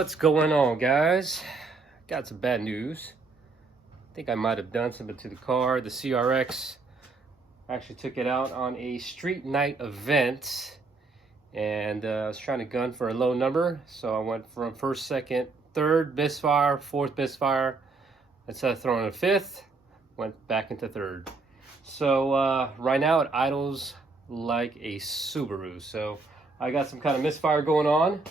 What's going on, guys? Got some bad news. I think I might have done something to the car. The CRX, I actually took it out on a street night event, and I was trying to gun for a low number, so I went from first, second, third misfire, fourth misfire. Instead of throwing a fifth, went back into third. So right now it idles like a Subaru. So I got some kind of misfire going on.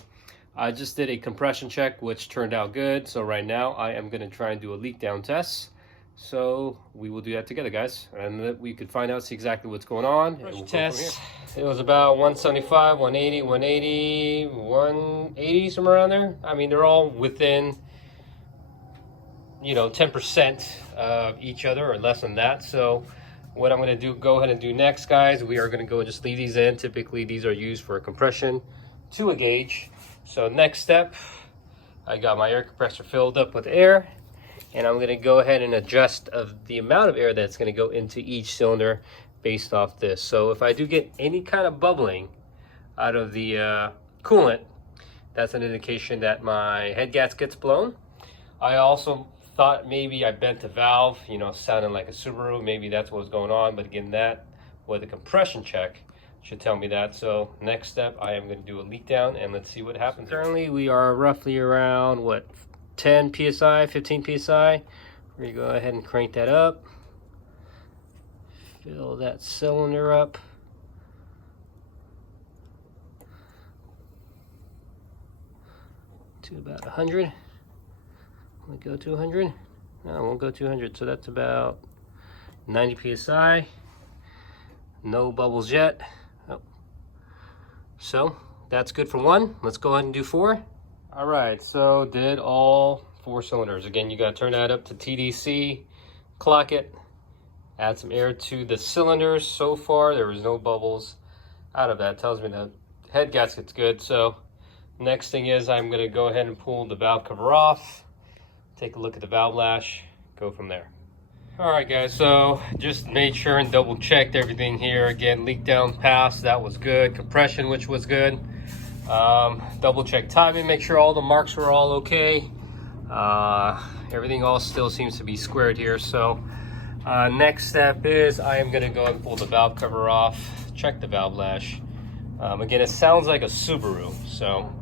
I just did a compression check, which turned out good. So right now I am going to try and do a leak down test. So we will do that together, guys, and then we could find out, see exactly what's going on. We'll test. It was about 175, 180, 180, 180, somewhere around there. I mean, they're all within, 10% of each other or less than that. So what I'm going to go ahead and do next, guys, we are going to go and just leave these in. Typically these are used for a compression to a gauge. So next step, I got my air compressor filled up with air, and I'm going to go ahead and adjust of the amount of air that's going to go into each cylinder based off this. So if I do get any kind of bubbling out of the coolant, that's an indication that my head gasket's blown. I also thought maybe I bent a valve, sounding like a Subaru. Maybe that's what was going on, but again, that with a compression check should tell me that. So next step, I am going to do a leak down, and let's see what happens. Currently we are roughly around 10 psi, 15 psi. We're going to go ahead and crank that up, fill that cylinder up. To about 100. We go to 100. No, I won't go 200. So that's about 90 psi. No bubbles yet. Oh. So that's good for one. Let's go ahead and do 4. All right, so did all 4 cylinders. Again, you got to turn that up to TDC, clock it, add some air to the cylinders. So far, there was no bubbles out of that. Tells me the head gasket's good. So next thing is I'm going to go ahead and pull the valve cover off, take a look at the valve lash, go from there. All right, guys, so just made sure and double checked everything here. Again, leak down pass, that was good. Compression, which was good. Double check timing, make sure all the marks were all okay. Everything all still seems to be squared here. So next step is I am going to go and pull the valve cover off, check the valve lash. Again, it sounds like a Subaru, so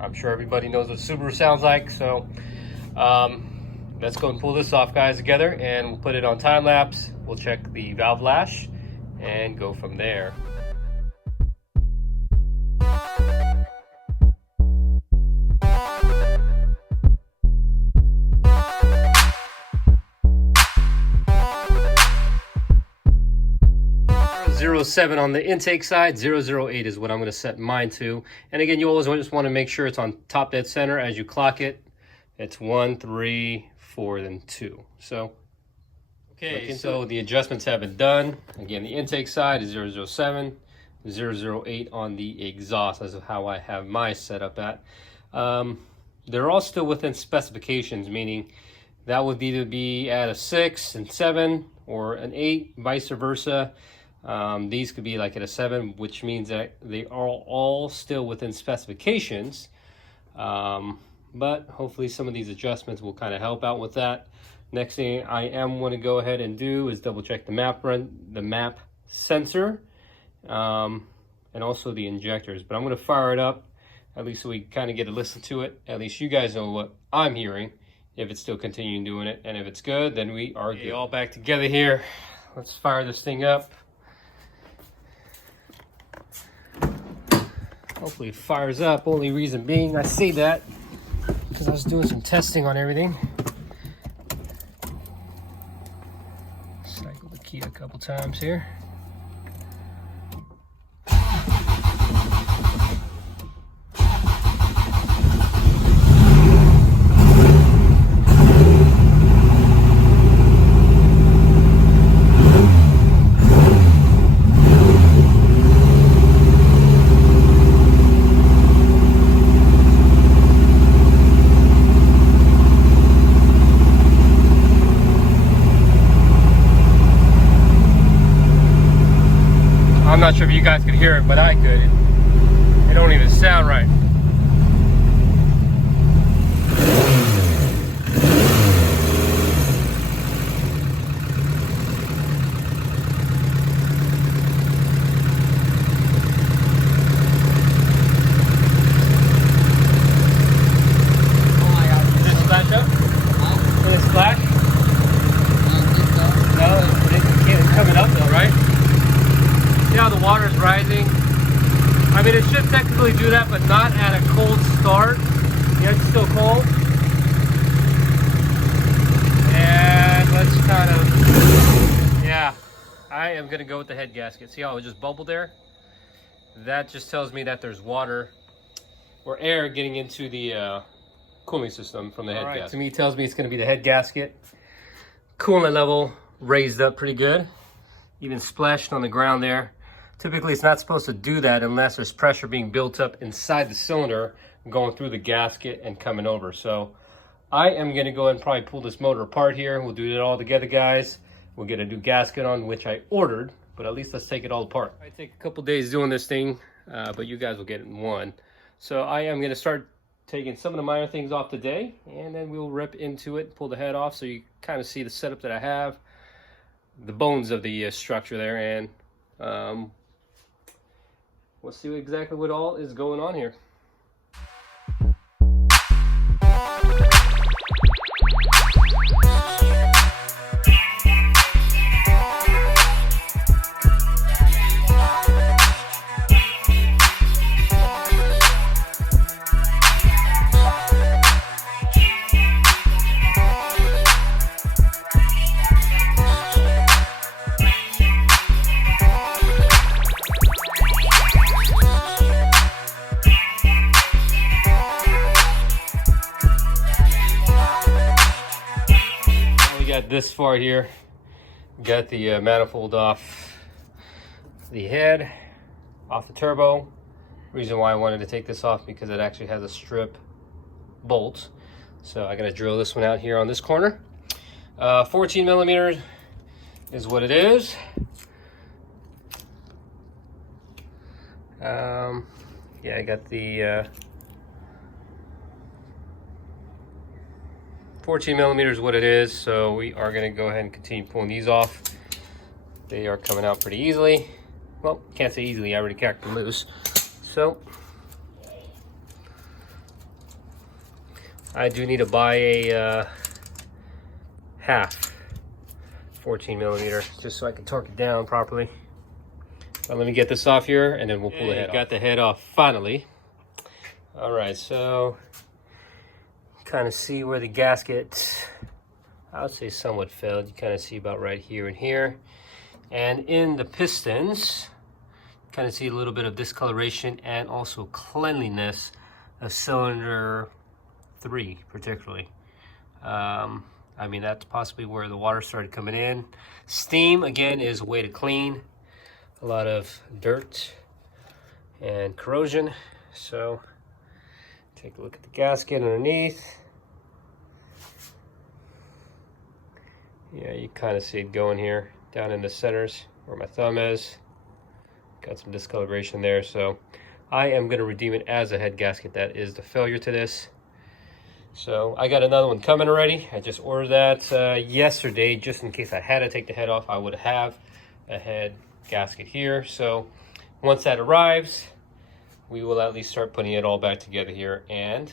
I'm sure everybody knows what Subaru sounds like. So let's go and pull this off, guys, together, and we'll put it on time lapse. We'll check the valve lash and go from there. .07 on the intake side, 008 is what I'm going to set mine to. And again, you always just want to make sure it's on top dead center as you clock it. It's 1, 3, 4, then 2. So, okay, so the adjustments have been done. Again, the intake side is 007, 008 on the exhaust, as of how I have my setup at. They're all still within specifications, meaning that would either be at a 6 and 7 or an 8, vice versa. These could be like at a 7, which means that they are all still within specifications. But hopefully some of these adjustments will kind of help out with that. Next thing I am going to go ahead and do is double check the map sensor, and also the injectors. But I'm going to fire it up, at least so we kind of get to listen to it. At least you guys know what I'm hearing, if it's still continuing doing it. And if it's good, then we are good. All back together here. Let's fire this thing up. Hopefully it fires up. Only reason being I say that because I was doing some testing on everything. Cycle the key a couple times here. I'm not sure if you guys could hear it, but I could. It don't even sound right. I mean, it should technically do that, but not at a cold start. Yeah, it's still cold. And let's kind of, yeah, I am gonna go with the head gasket. See how it just bubbled there? That just tells me that there's water or air getting into the cooling system from the head gasket. To me, it tells me it's gonna be the head gasket. Coolant level raised up pretty good. Even splashed on the ground there. Typically, it's not supposed to do that unless there's pressure being built up inside the cylinder, going through the gasket and coming over. So I am going to go ahead and probably pull this motor apart here. We'll do it all together, guys. We'll get a new gasket on, which I ordered, but at least let's take it all apart. I take a couple days doing this thing, but you guys will get it in one. So I am going to start taking some of the minor things off today, and then we'll rip into it, pull the head off, so you kind of see the setup that I have, the bones of the structure there, and we'll see exactly what all is going on here. Got this far here, got the manifold off the head, off the turbo. Reason why I wanted to take this off, because it actually has a strip bolt. So I gotta drill this one out here on this corner. 14 millimeters is what it is. Yeah, I got the 14 millimeters is what it is, so we are going to go ahead and continue pulling these off. They are coming out pretty easily. Well, can't say easily, I already cracked them loose. So I do need to buy a half 14 millimeter just so I can torque it down properly. But let me get this off here and then we'll pull the head off. Got the head off finally. All right, so kind of see where the gasket, I would say somewhat failed. You kind of see about right here and here. And in the pistons, kind of see a little bit of discoloration and also cleanliness of cylinder 3 particularly. I mean, that's possibly where the water started coming in. Steam, again, is a way to clean a lot of dirt and corrosion. So take a look at the gasket underneath. Yeah, you kind of see it going here, down in the centers where my thumb is. Got some discoloration there, so I am going to redeem it as a head gasket. That is the failure to this. So I got another one coming already. I just ordered that yesterday, just in case I had to take the head off. I would have a head gasket here. So once that arrives, we will at least start putting it all back together here and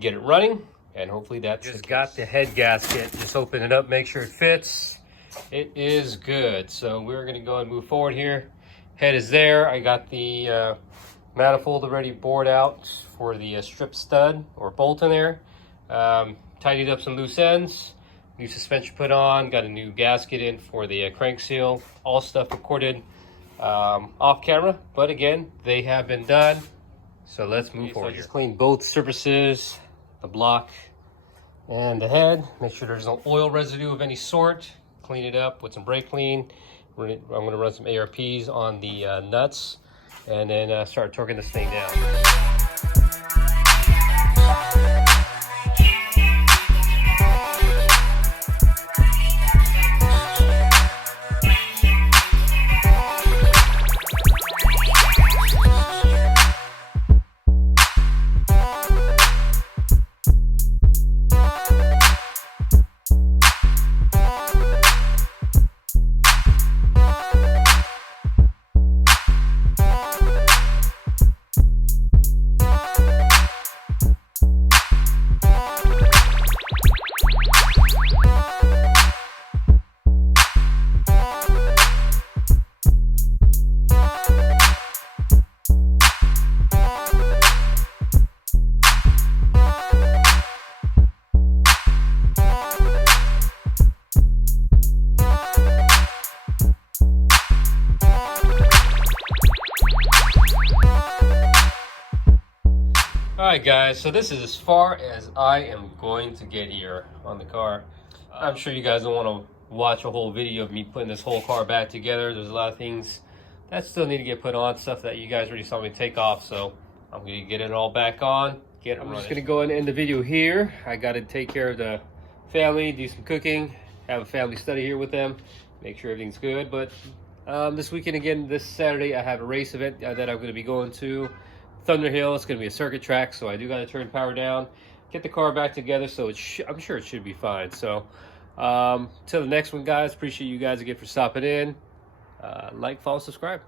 get it running. And hopefully that just got the head gasket. Just open it up, make sure it fits. It is good. So we're going to go and move forward here. Head is there. I got the manifold already bored out for the strip stud or bolt in there. Tidied up some loose ends. New suspension put on. Got a new gasket in for the crank seal. All stuff recorded off camera. But again, they have been done. So let's move forward. So I just cleaned both surfaces, the block and the head. Make sure there's no oil residue of any sort. Clean it up with some brake clean. I'm going to run some ARPs on the nuts and then start torquing this thing down. Alright guys, so this is as far as I am going to get here on the car. I'm sure you guys don't want to watch a whole video of me putting this whole car back together. There's a lot of things that still need to get put on, stuff that you guys already saw me take off, so I'm going to get it all back on. I'm just going to go and end the video here. I got to take care of the family, do some cooking, have a family study here with them, make sure everything's good. But this weekend again, this Saturday, I have a race event that I'm going to be going to. Thunder Hill. It's going to be a circuit track, so I do got to turn power down, get the car back together, so I'm sure it should be fine. So till the next one, guys, appreciate you guys again for stopping in. Like, follow, subscribe.